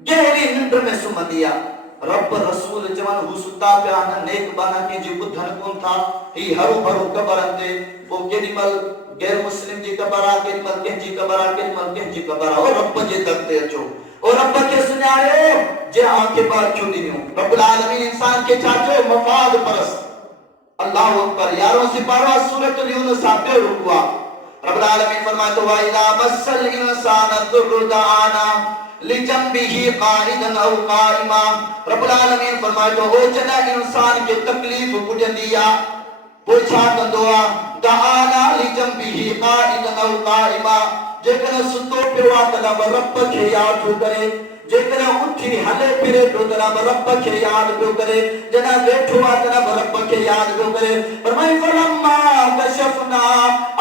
गहरी निंड में सुम्हंदी आहे। रब रसूल जवान हु सुता पिया न, नेक बाना कंहिंजी ॿुधनि कोन था। ही हरू भरू क़बरनि ते, पोइ केॾीमहिल गैर मुस्लिम जी क़बर आहे, केॾीमहिल कंहिंजी क़बर आहे, केॾीमहिल कंहिंजी क़बर आहे। रब जे दर ते अचो, और रब खे सुञाणियो जे आंखें बारियूं ॾिनियूं। रब्बुल आलमीन इंसान खे छा चयो? मफ़ाद परस्त। अल्लाह अकबर। 11 सिपारा सूरत यूनुस ॿियो रुकू आहे। रब्बुल आलमीन फरमाए थो, वाइदा मसल इंसान दुर्र दाना लिजंबिही काइदन औ काइमा। रब्बुल आलमीन फरमाए थो, ओ जॾहिं इंसान खे तकलीफ़ पुॼंदी आहे पोइ छा कंदो आहे? दाना लिजंबिही काइदन औ काइमा। जेकॾहिं सुतो पियो आहे तॾहिं रब खे यादि थो करे, जेकॾहिं उथी हले फिरे थो तॾहिं रब खे यादि पियो करे, जॾहिं वेठो आहे तॾहिं रब खे यादि पियो करे। फरमाए फलम्मा कशफना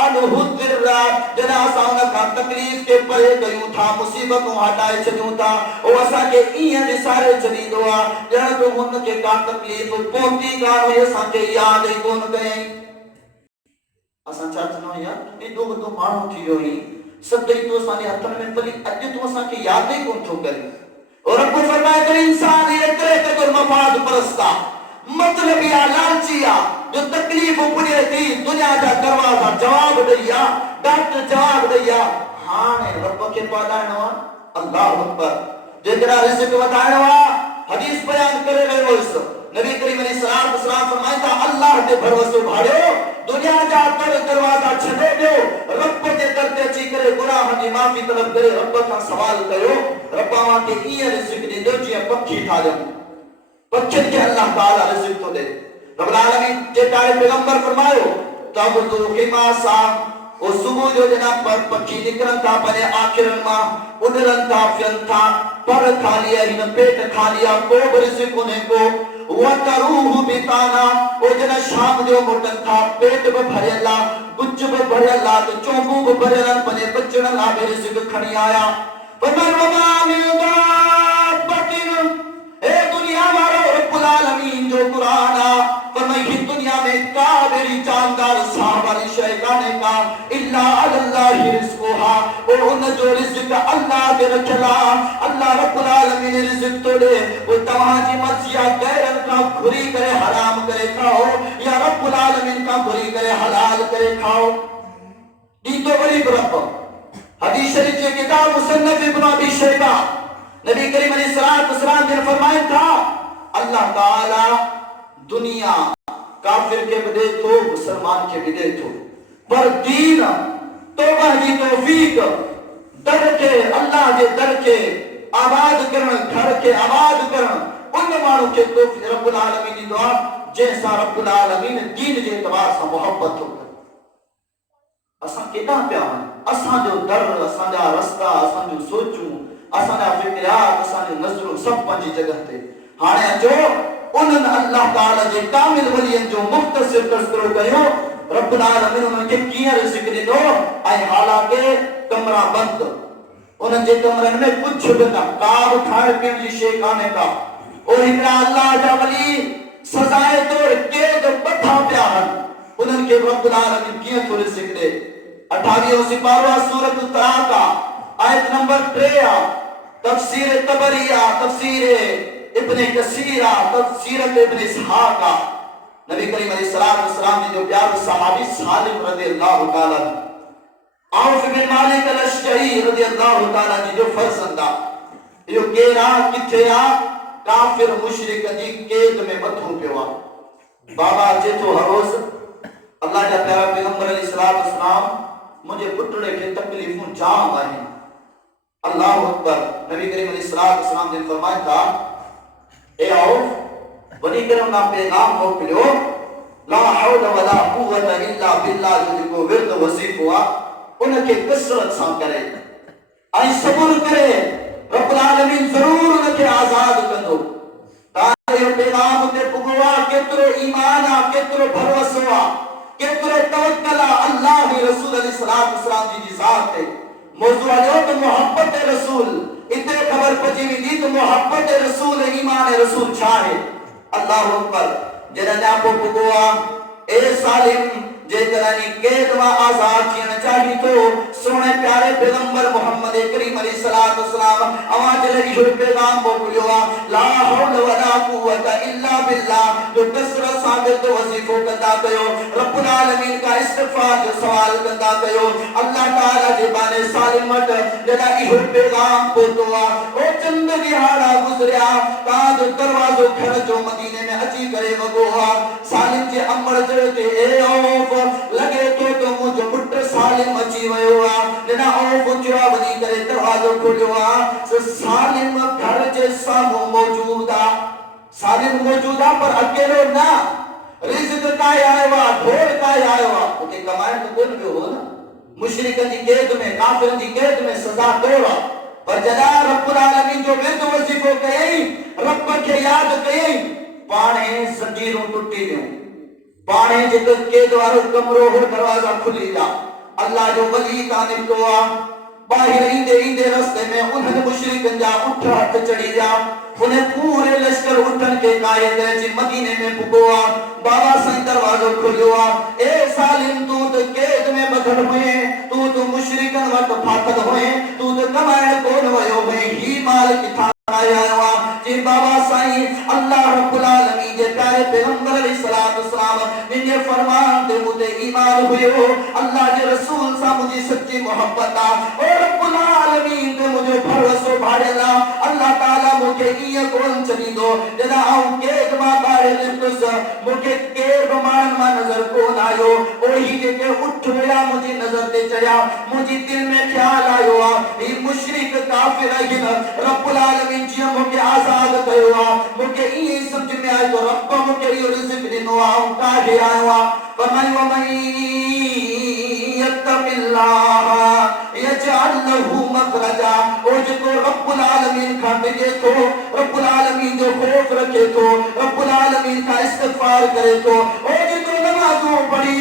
अनहु दिर्रा, जॾहिं असां उन खां तकलीफ़ खे परे कयूं था, मुसीबतूं हटाए छॾियूं था, उहो असांखे ईअं ॾेखारे छॾींदो आहे ॼण त हुनखे का तकलीफ़ पहुती कान हुई, असांखे यादि ई कोन कयईं। असां छा चवंदा आहियूं? यार एॾो वॾो माण्हू थी वियो हुई, सभई तूं असांजे हथनि में पली, अॼु तूं असांखे यादि ई कोन थो करे। और रब फरमाए थो, इंसान एतिरे क़दुरु मफ़ाद परस्त आहे, मतलबी आहे, लालची आहे, जो तकलीफ़ पुॼे थी दुनिया जा दरवाज़ा जवाब ॾेई आहे, डॉक्टर जवाब ॾेई आहे। हाणे रब खे पालाइणो आहे। अल्लाहु अकबर। जेकॾहिं रिज़्क़ वधाइणो आहे, हदीस बयान करे रहियो हुयुसि, नबी करीम अलैहिस्सलाम फरमाए था, अल्लाह ते भरोसो भाड़ियो, दुनिया जा दरवाज़ा छॾे ॾियो, रब जे दर ते अची करे गुनाहनि जी माफ़ी तलब करे रब खां सवाल कयो। रब तव्हांखे ईअं रिज़्क़ ॾींदो जीअं पखी ठाहियो, पखियुनि खे अल्लाह ताला रिज़्क़ थो ॾे। रब्बुल आलमीन जे प्यारे पैगंबर फरमायो, तबदु हिमासा, ओ सुबुह जो जनाब पखी निकिरनि था पंहिंजे आखिरनि मां, उॾरनि था, फिरनि था, पर खाली आहे, हिन पेट खाली आहे, को बि रिज़्क़ कोन्हे को। वतरूह बिताना, ओ जॾहिं शाम जो मोटनि था, पेट बि भरियल आहे, कुझु बि भरियल आहे, त चोंबूं बि भरियल आहिनि, पंहिंजे बचड़नि लाइ बि रिज़्क़ खणी आया। फरमाए वमा मिन दाब्बतिन, ए दुनिया वारो रब्बुल आलमीन जो क़ुरान आहे। फरमाए ही दुनिया में का बेरी जानदार साहब वाली शय कान्हे का, इल्ला अल्लाहि रिज़्क़ुहा, और उन जो रिज़्क़ अल्लाह के रखियल आहे। अल्लाह रब्बुल आलमीन रिज़्क़ तो ॾे, वो तव्हांजी मर्ज़ी आहे गैरनि खां घुरी करे हराम करे खाओ, या रब्बुल आलमीन खां घुरी करे हलाल करे खाओ। ॾींदो वरी बि रब। हदीस शरीफ जे किताब मुसन्नफ इब्न अबी शैबा, नबी करीम अलैहिस्सलाम ने फरमाया था, अल्लाह ताला दुनिया काफिर के भी दे तो मुसलमान के भी दे तो, पर दीन तौबा की तौफीक दर के, अल्लाह के दर के आबाद करण, घर के आबाद करण, उन माण्हू के तौफीक रब्बुल आलमीन दी दुआ, जैसा रब्बुल आलमीन दीन जे एतबार सां मोहब्बत हो। असां केॾा पिया वञूं, असांजो दर, असांजा रस्ता, असांजूं सोचूं, असांजा फ़िक्रात, असांजूं नज़रूं सभु पंहिंजी जॻह ते। हाणे अचो उन्हनि अल्लाह ताला जे कामिल वलियनि जो मुख़्तसिर तज़किरो कयो। रब्बुल आलमीन उन्हनि खे कीअं रिज़्क़ ॾिनो, ऐं हालांकि कमरा बंदि, उन्हनि जे कमरनि में कुझु बि न, का बि खाइण पीअण जी शइ कान्हे का। और हिकिड़ा अल्लाह जा वली सज़ाए तौरु क़ैद ॿधा पिया आहिनि, उन्हनि खे रब्बुल आलमीन कीअं थो रिज़्क़ ॾे? 28 सिपारा सूरत तराका आयत नंबर 3 तफसीर तबरिया तफसीर इब्ने कसीरा तफसीरत इब्ने इसहाका नबी करीम अलैहिस्सलाम ने जो प्यारे सहाबी सालिम रज़ियल्लाहु ताला औफ बिन मालिक अल-अशजई रज़ियल्लाहु ताला जी जो फर्जंदा यो केरा किथे आ काफिर मुशरिक जी कैद में मथो पियो बाबा जे तो हरोज अल्लाह जा प्यारा पैगंबर अलैहिस्सलाम मुझे पुटड़े के तकलीफों जाम आहिनि अल्लाह अकबर नबी करीम अलैहिस्सलाम ने फरमाया था ए औफ वनी करम ना पैगाम मोकिलियो ला हौल वला कुव्वत इल्ला बिल्लाह जो को विरद वजीफ हुआ उनके कसरत सां करे आई सब्र करे रब्बुल आलमीन जरूर उनके आजाद कंदो तारे पैगाम ते पुगवा केतरो ईमान आ केतरो भरोसो आ केतरो तवक्कल आ अल्लाह के रसूल अलैहिस्सलाम जी ज़ात ते मौजू आयो तो मोहब्बत रसूल इतने खबर पची दी तो मोहब्बत रसूल ईमान रसूल छाए अल्लाह अकबर जना को पुगवा ए सालिम जे करानी कैद वा आजाद थियण चाही तो सोने प्यारे पैगंबर मोहम्मद करीम अलैहिस्सलाम आवाज लगी हो पैगाम मोकिलियो ला हौल वला कुव्वत इल्ला बिल्लाह जो कसरत साबित वजीफो कंदा कयो रब्बुल आलमीन का इस्तिगफार जो सवाल कंदा कयो अल्लाह ताला जे बाने सालिम मट जदा इहो पैगाम पोतो ओ चंद दिहाड़ा गुजरिया ता जो दरवाजो घर जो मदीने में अची करे वगो सालिम जे अमर जे ए औफ लगे तो मुझे पुट सालिम अची वयो जना औफ चुआ वनी करे दरवाजो खोलियो सो सालिम घर जे सामो मौजूदा सालिम मौजूदा पर अकेलो ना रिज़्क़ का आयो ढोल का आयो ओके कमाए तो कोन भी हो ना मुशरिकन दी कैद में काफिरन दी कैद में सजा तोड़ा पर जदा रब्बुल आलमीन जो विरद वजीफो कई रब के याद कई पाणे जंजीरों टूटी दियो पाणे जेको कैद वारो कमरो हो दरवाजा खुली जा अल्लाह जो वली का निकतो बाहर ईंदे ईंदे रस्ते में उन्हनि मुशरिकन जा उठ हथ चढ़ी जा उन्हें पूरे लश्कर उठन के कायद जी मदीने में पुगो बाबा साईं दरवाजो खोलियो ए सालिम तू तो कैद में बधल हुए तू तो मुशरिकन वट फाटल हुए तू तो कमाए कोन वयो हुए ही माल किथा आया जी बाबा साईं अल्लाह रब्बुल आलमीन जे प्यारे पैगंबर अलैहिस्सलाम ने फरमान दे मुझे ईमान हुयो अल्लाह के रसूल सा मुझे सच्ची मोहब्बत आ और रब्बुल आलमीन ते मुझे भरोसो भाड़ेला अल्लाह ताला मुझे ये कोन चली दो जदा आऊं के जमा बारे लिप्तस मुझे के बमान मा नजर कोन आयो ओही जे के उठ वेला मुझे नजर ते चढ़या मुझे दिल में ख्याल आयो ई मुशरिक काफिर हिन रब्बुल आलमीन जी मुझे आजाद कयो मुझे ई समझ में आयो रब मुझे यो रिज़्क़ दिनो का हे आयो फरमाई व मई यत्तकिल्लाह यजअल लहू मखरजा ओ जो रब्बुल आलमीन का डगे तो रब्बुल आलमीन जो खौफ रखे तो रब्बुल आलमीन का इस्तिगफार करे तो ओ जो नमाज़ों पढ़ी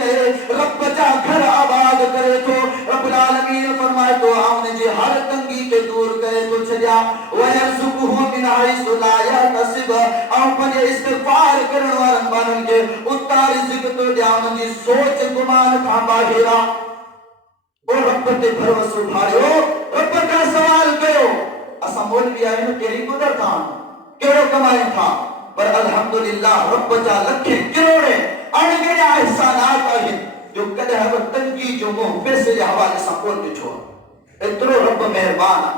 करे रब जा घर आबाद करे तो रब्बुल आलमीन फरमाए तो हमने जे हर तंगी के दूर करे तो छया व यरज़ुकुहु मिन हैसु ला यहतसिब औ पर इस्तिगफार करण वारन बानन के उतार रिज़्क़ तो जावन जी सोच गुमान था बाहिरा और रब ते भरोसो भाड़ियो रब का सवाल कयो असा मौलवी आयो केरी गुदर था केड़ो कमाए था पर अल्हम्दुलिल्लाह रब जा लखे करोड़े अणगणा एहसानात आहिन जो कदे हव तंगी जो मोह पैसे जे हवाले सा कोन पिछो एतरो रब मेहरबान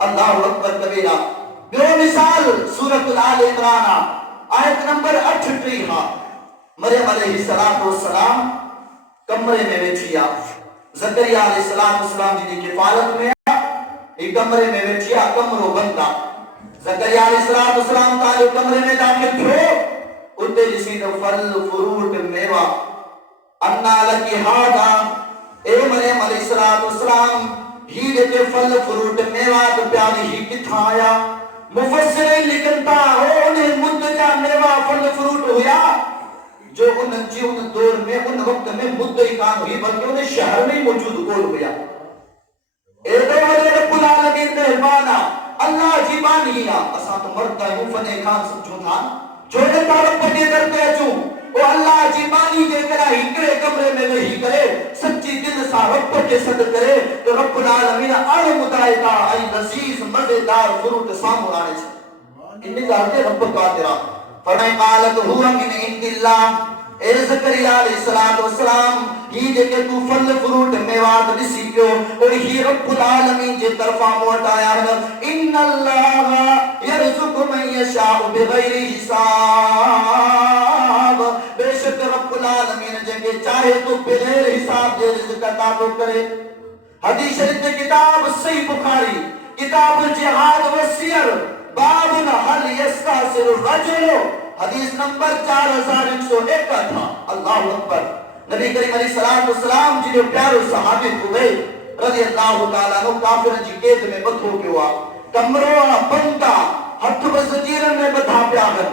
अल्लाह अकबर कबीरा बियो मिसाल सूरत आल इमरान आयत नंबर 38 मरियम अलैहिस्सलाम कमरे में बैठिया ज़करिया अलैहिस्सलाम जी की किफालत में एक कमरे में बैठिया कमरो बंदा ज़करिया अलैहिस्सलाम का जो कमरे में दाखिल थियो उते जिसी तो फल फ्रूट मेवा अन्ना लकी हादा ए मरियम अलैहिस्सलाम ही जे फल फ्रूट मेवा तो प्यारी ही किथा आया मुफस्सिर लिखता हो ने मुद्दा मेवा फल फ्रूट हुआ जो उन जीवन दौर में उन वक्त में मुद्दई कान हुई बल्कि उन्हें शहर में मौजूद कोल हुआ एदो वले रब्बुल आलमीन मेहरबान अल्लाह जी बानी असा तो मरता हूं फने खान समझो था छोड़े तारक पटे करते अचूं ओ अल्लाह जी बानी जे करा हिकड़े कमरे में वेही करे सच्ची दिल सां रब खे सॾ करे तो रब्बुल आलमीन अण मुदाइता ऐं लज़ीज़ मज़ेदार फ्रूट साम्हूं आणे छॾे। इन ॻाल्हि ते रब क़ादिर आहे। फरमाए क़ालत हुवा मिन इंदिल्लाह, ए ज़करिया अलैहिस्सलातु वस्सलाम ही जेके तू फल फ्रूट मेवात ॾिसी पियो और ही रब्बुल आलमीन जे तरफ़ां मूं वटि आया आहिनि। इन्नल्लाह यरज़ुक़ु मन यशाउ बिग़ैरि हिसाब, बेशक रब्बुल आलमीन जेके चाहे तो बग़ैर हिसाब जे रिज़्क़ अता थो करे। हदीस शरीफ में किताब सही बुखारी किताबुल जिहाद व सियर बाबुन हल यस्तासिर रजुल हदीस नंबर 4101 था। अल्लाहु अकबर। नबी करीम अलैहिस्सलातु वस्सलाम जी जो प्यारो सहाबी खुबैब रज़ियल्लाहु ताला अन्हु काफिरन जी कैद में बथो पियो आ, कमरो बंदा हथ में ज़ंजीरन में बधा पिया आहिनि।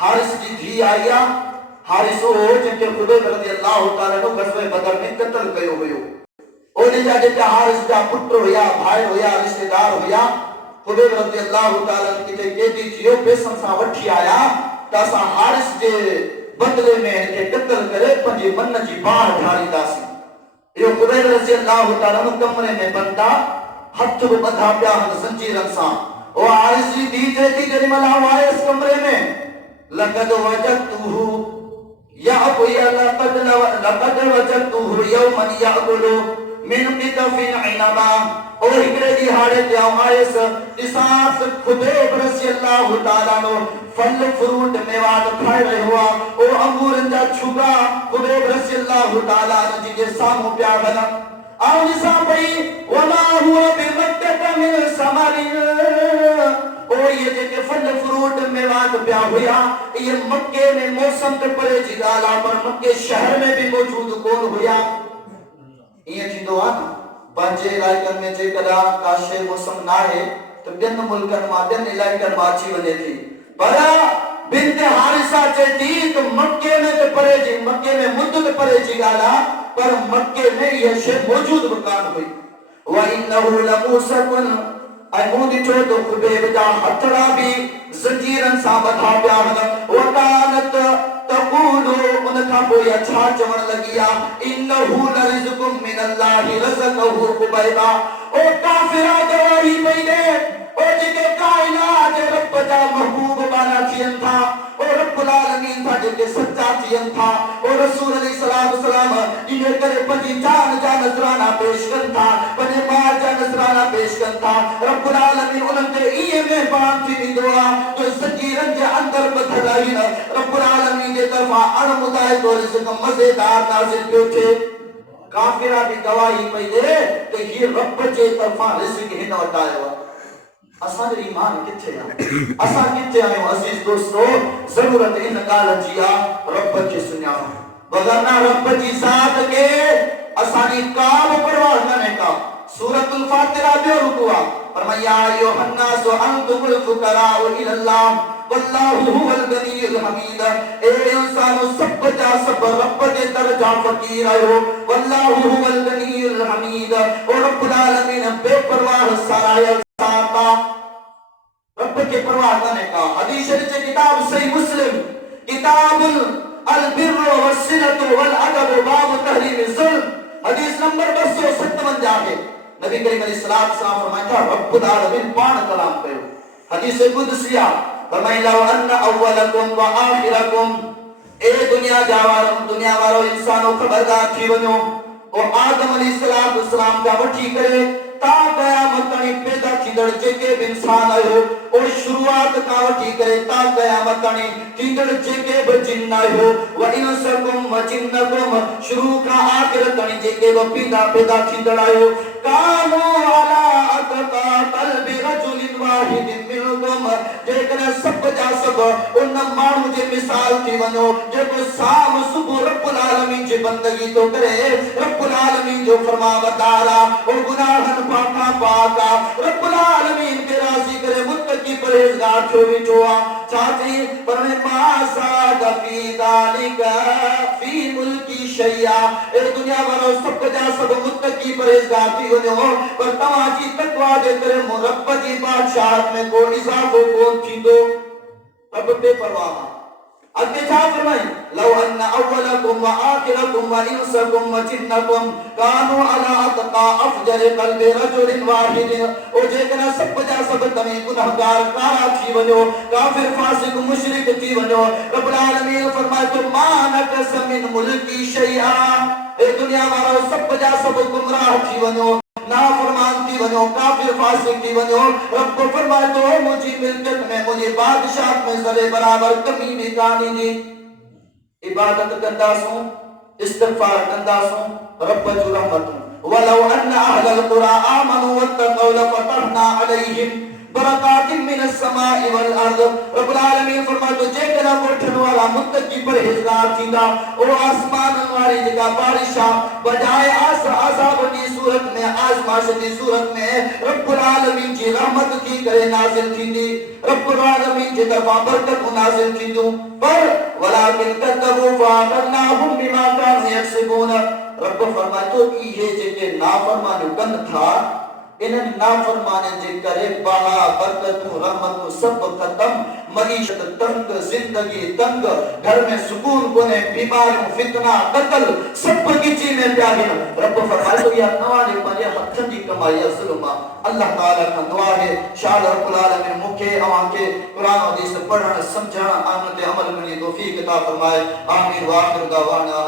हारिस जी धी आई आ, हारिस हो जंहिंखे खुबैब रज़ियल्लाहु ताला अन्हु ग़ज़वे बदर में क़त्ल कयो हुयो। ओने जा जेका हारिस जा पुत्र हुया, भाई हुया, रिश्तेदार हुया, खुबैब रज़ियल्लाहु ताला के कैदी थियो पैसनि सां वठी आया त असां हारिस जे बदले में इनके क़त्ल करे पंहिंजे मन जी बाह ठारींदासीं। इहो खुबैब रज़ियल्लाहु ताला कमरे में बंदा हथ बि ॿधा पिया आहिनि ज़ंजीरनि सां। ओ हारिस जी धी चए थी जेॾी महिल आऊं आयसि कमरे में लक़द वजदतुहु लक़द वजदतुहु यौमन यअकुलु मिन क़ितफिन इनबा, और हिकड़े ॾींहुं हाड़े ते आऊं आयसि ॾिसांसि खुबैब रज़ियल्लाहु ताला अन्हु फल फ्रूट मेवात खाए रहियो आहे। ओ अंगूरनि जा छुगा खुबैब रज़ियल्लाहु ताला अन्हु जी जे साम्हूं पिया आहिनि। आऊं ॾिसां पई वमा हुआ बिमक्कत मिन समरिन, और ये जेके फल फ्रूट मेवात पिया हुया ये मक्के में मौसम ते परे जी ॻाल्हि आहे, पर मक्के शहर में भी मौजूद कोन हुया। ईअं थींदो आहे न पंहिंजे इलाइक़नि में जेकॾहिं का शइ मौसम न आहे त ॿियनि मुल्कनि मां ॿियनि इलाइक़नि मां अची वञे थी, पर बिन्त हारिसा चए थी त मक्के में त परे जी मक्के में मुद्दत परे जी ॻाल्हि आहे, पर मक्के में इहा शइ मौजूद बि कान हुई। व इन्नहु लमूसकुन, ऐं मूं ॾिठो त खुबैब जा हथड़ा बि ज़ंजीरनि सां ॿधा पिया आहिनि। वकानत तक़ूलु, उन खां पोइ इहा छा चवण लॻी आहे, इन्नहु लरिज़्क़ुम मिनल्लाहि रज़क़हु खुबैबा। ओ काफ़िरा गवाही पई ॾे, ओ जेके काइनात जे रब जा महबूब बाना थियनि था, ओ रब्बुल आलमीन था जेके सच्चा थियनि था, ओ रसूल अलैहिस्सलातु वस्सलाम इन करे पंहिंजी जान जा नज़राना पेश कनि था, पंहिंजे माल जा नज़राना पेश कनि था। रब्बुल आलमीन उन्हनि ते ईअं महिरबान थी वेंदो आहे जो ज़ंजीरनि जे अंदरि ॿधल आहिनि, रब्बुल आलमीन जे तरफ़ां अणमुदाइतो रिज़्क़ मज़ेदार नाज़िल पियो थिए। काफ़िरा भी गवाही पई ॾे त हीअ रब जे तरफ़ां रिज़्क़ हिन वटि आयो आहे। असांजो ईमान किथे आहे? असां किथे आहियूं? अज़ीज़ दोस्तो, ज़रूरत इन ॻाल्हि जी आहे रब खे सुञाणो, वगरना रब जी ज़ात खे असांजी का बि परवाह कान्हे का। सूरतुल फातिहा ॿियो रुकू आहे, फरमाया या अय्युहन नास अंतुमुल फुक़राउ इलल्लाह वल्लाहु हुवल गनियुल हमीद। ए इंसानो सब जा सब रब जे दरजा फ़कीर आयो, वल्लाहु हुवल गनियुल हमीद, और रब्बुल आलमीन बेपरवाह सरायल साता, रब के परवाह कान्हे का। हदीस शरीफ जे किताब सही मुस्लिम किताबुल अल बिर्र वस्सिलतु वल अदब बाब तहरीम ज़ुल्म, हदीस नंबर 257 है। नबी करीम अलैहिस्सलातु वस्सलाम फरमाया था रब्बुल आलमीन पाण कलाम कयो। हदीस कुदसिया फरमाया लव अन्न अव्वलकुम व आखिरकुम, ए दुनिया वारो इंसानो खबरदार थी वञो, और आदम अलैहिस्सलातु वस्सलाम जा वठी करे ता क़यामत ताईं पैदा थींदड़ जेके भी इंसान आयो, और शुरुआत खां वठी करे ता क़यामत ताईं थींदड़ जेके भी जिन्न आयो, व इनसकुम व जिन्नकुम, शुरू खां आखिर ताईं जेके भी पैदा थींदड़ आयो, कानो अला अतका क़ल्बि रजुलिन वाहिदिन मिनकुम, जेकॾहिं सब जा सब उन माण्हू जे मिसाल थी वञो जेको शाम सुबुह रब्बुल आलमीन जी बंदगी तो करे, रब्बुल आलमीन जो फरमाबरदार आहे, और गुनाहन पाका पाका रब्बुल आलमीन के राज़ी करे मुत्तकी परहेज़गार छो वेठो आहे। चाची पर मासा गफी दालिका फी मुल्की शैया, ए दुनिया वारो सब जा सब मुत्तकी परहेज़गार थी वञो, पर तव्हांजी तक़वा जे करे रब जी बादशाहत में को इज़ाफ़ो कोन थींदो। रब बेपरवाह अगे छा फरमाई लव अन्न अव्वलकुम व आखिरकुम व इंसकुम व जिन्नकुम कानू अला अतका अफजर क़ल्बि रजुलिन वाहिद ओ जेकना सब जा सब तमे गुनाहगार कारा थी वञो काफिर फासिक मुशरिक थी वञो रब्बुल आलमीन फरमाए तो मानक समिन मुल्की शैआ ए दुनिया वारो सब जा सब गुमराह थी वञो नाफरमान थी वञो काफिर फासिक थी वञो रब फरमाए तो मुझी मिल्कियत में मुझी बादशाह में ज़रे बराबर कमी भी कानी जी इबादत कंदासूं इस्तिग़फ़ार कंदासूं रब जो रहमत वलौ अन्न अहलल क़ुरा आमनू वत्तक़ौ लफ़तहना अलैहिम बरकातिन मिनस समाई वल अर्द रब्बुल आलमीन फरमाए तो जेकना वठण वाला मुत्तकी परहेज़गार थींदा ओ आसमान वाली जगह बारिशा बजाए अज़ाब की सूरत में आज़माइश की सूरत में रब्बुल आलमीन जी रहमत की करे नाज़िल थींदी रब्बुल आलमीन जी तरफा बरकत नाज़िल थींदू पर वलाकिन कज़्ज़बू फ़अख़ज़नाहुम बिमा कानू यक्सिबून रब फरमाए तो ये जेके नाफरमान कन था इन नाफरमाने जे करे बहा बरकतू रहमतू सब खत्म मईशत तंग जिंदगी तंग घर में सुकून कोने बीमारियों फितना कत्ल सब गिची में प्यारे रब फरमाए तो या नवाने पंजे हथन जी कमाई जुल्मा अल्लाह ताला का दुआ है शाह रब्बुल आलमीन मुखे अवां के कुरान हदीस पढ़ण समझण अमल अमल में तौफीक अता फरमाए आमीन व आखिर दावाना